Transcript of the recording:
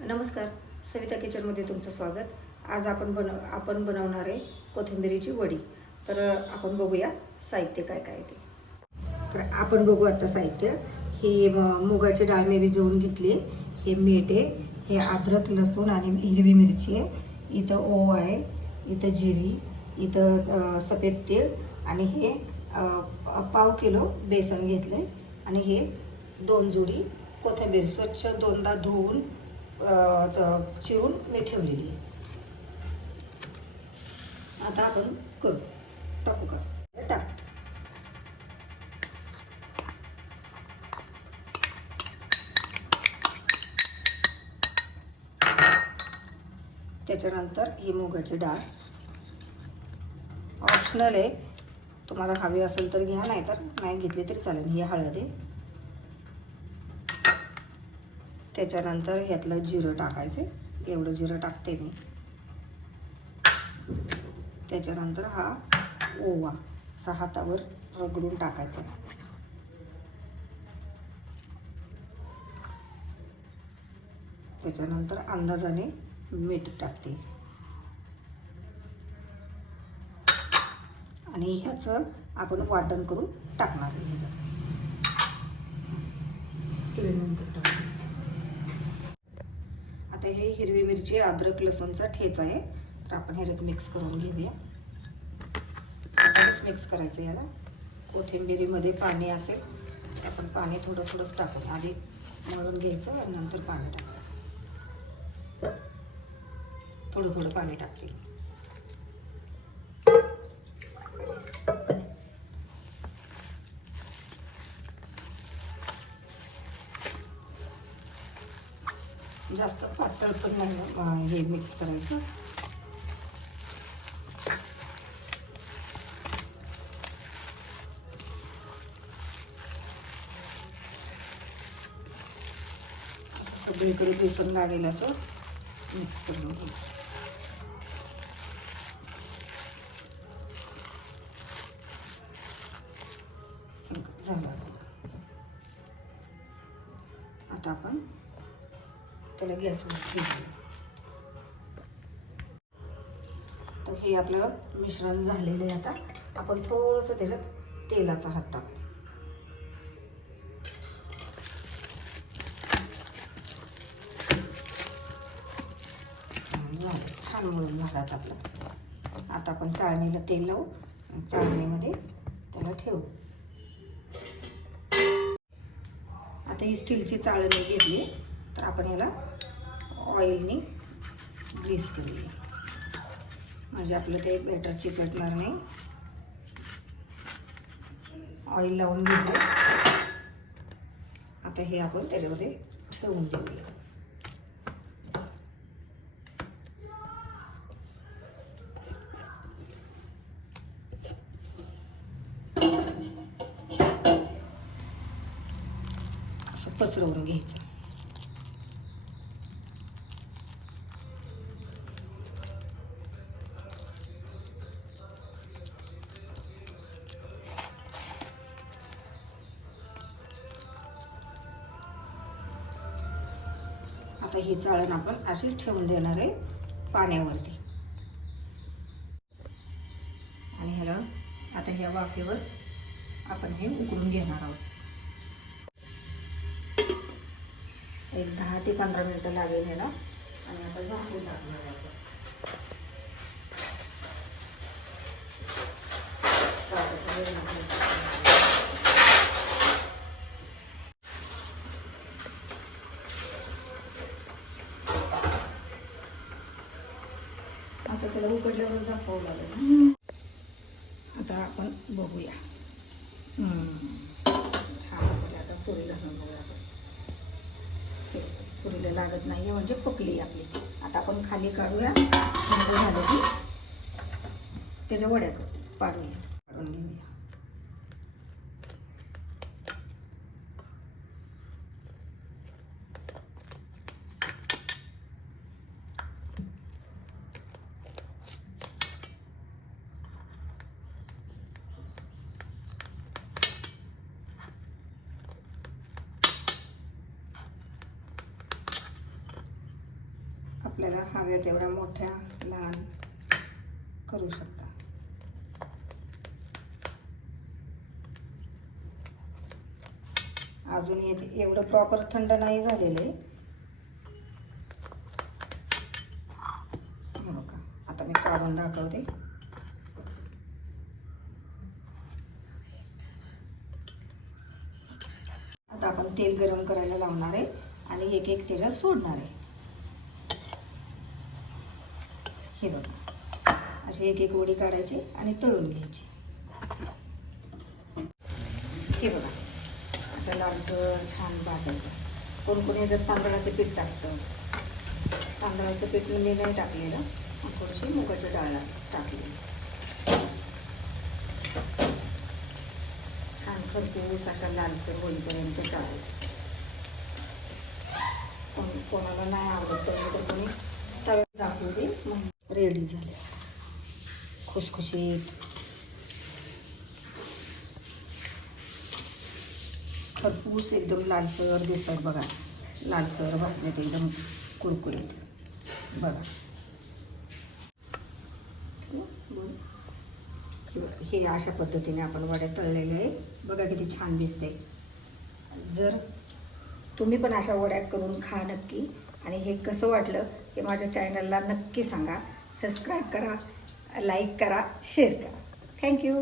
नमस्कार, सविता किचनमध्ये तुमचं स्वागत। आज आपण बनवणार आहे कोथिंबीरीची वडी। तर आपण बघूया साहित्य काय काय ते। तर आपण बघू आता साहित्य। हे मुगाची डाळ मी भिजवून घेतली, हे मीठ आहे, हे अद्रक लसूण आणि हिरवी मिरची आहे, इथं ओवा आहे, इथं जिरी, इथं सफेद तेल आणि हे पाव किलो बेसन घेतले आणि हे 2 जोडी कोथिंबीर स्वच्छ दोनदा धुवून चिरून मी ठेवलेली आहे। आता आपण करू टाकू का टाक। त्याच्यानंतर ही मुगाची डाळ ऑप्शनल आहे, तुम्हाला हवी असेल तर घ्या, नाही तर नाही घेतली तरी चालेल। ही हळद आहे, त्याच्यानंतर ह्यातलं जिरं टाकायचं, एवढं जिरं टाकते मी। त्याच्यानंतर हा ओवा असा हातावर रगडून टाकायचा। त्याच्यानंतर अंदाजाने मीठ टाकते आणि ह्याचं आपण वाटण करून टाकणार आहे। आता हे हिरवी मिरची अद्रक लसूणचा ठेचा आहे, तर आपण ह्याच्यात मिक्स करून घेऊया। आताच मिक्स करायचं याला। कोथिंबीरीमध्ये पाणी असेल तर आपण पाणी थोडं थोडंच टाकू, आधी मळून घ्यायचं आणि नंतर पाणी टाकायचं। थोडं थोडं पाणी टाकते। जास्त पातळ पण नाही हे मिक्स करायचं। सगळीकडे बेसन लागेल असं मिक्स करून घ्यायचं। झालं। आता आपण त्याला गॅसवर ठेवूया। तर हे आपलं मिश्रण झालेलं आहे। आता आपण थोडंसं त्याच्यात तेलाचा हात टाकू। छान मळून झालं आपलं। आता आपण चाळणीला तेल लावू, चाळणीमध्ये त्याला ठेवू। आता ही स्टीलची चाळणी घेतली, तर आपण याला ऑइलने ग्रीस करूया, म्हणजे आपलं ते बॅटर चिकटणार नाही। ऑइल लावून घेतलं, आता हे आपण त्याच्यामध्ये ठेवून देऊया। असं पसरवून घ्यायचं। आता ही चाळण आपण अशीच ठेवून देणार आहे पाण्यावरती, आणि ह्याला आता ह्या वाफेवर आपण हे उकळून घेणार आहोत। एक 10 ते 15 मिनिटं लागेल ह्याला, आणि आता झाकून टाकणार आहे। आता त्याला उकडल्यावर दाखवावं लागेल। आता आपण बघूया, छान आपली आता सुरी घालून बघूया आपण। सुरीला लागत नाही म्हणजे पकली आपली। आता आपण खाली काढूया, थंड झालं की त्याच्या वड्या काढून घेऊया। आपल्याला हव्या तेवढ्या मोठ्या लहान करू शकता. अजून एवढं प्रॉपर थंड नाही झालेलं आहे. हे बघा, आता मी काढून दाखवते. आता आपण तेल गरम करायला लावणार आहे आणि एक एक त्याच्यात सोडणार आहे. हे बघा, अशी एक एक वडी काढायची आणि तळून घ्यायची. हे बघा, असं लालसर छान भाजायचं. कोण कोणी याच्यात तांदळाचं पीठ टाकतं. तांदळाचं पीठ मी नाही टाकलेलं, थोडीशी मुगाची डाळ टाकली. छान खरपूस अशा लालसर होईपर्यंत तळायचं. कोणाला नाही आवडत तर कोणी तव्यात दाखवू दे. मग रेडी झाले, खुसखुशीत खरपूस एकदम लालसर दिसतात बघा. लालसर भाजले ते एकदम कुरकुरीत बघा. हे अशा पद्धतीने आपण वड्या तळलेल्या आहे बघा, किती छान दिसते. जर तुम्ही पण अशा वड्या करून खा नक्की. आणि हे कसं वाटलं हे माझ्या चॅनलला नक्की सांगा. सबस्क्राईब करा, लाईक करा, शेअर करा. थँक्यू.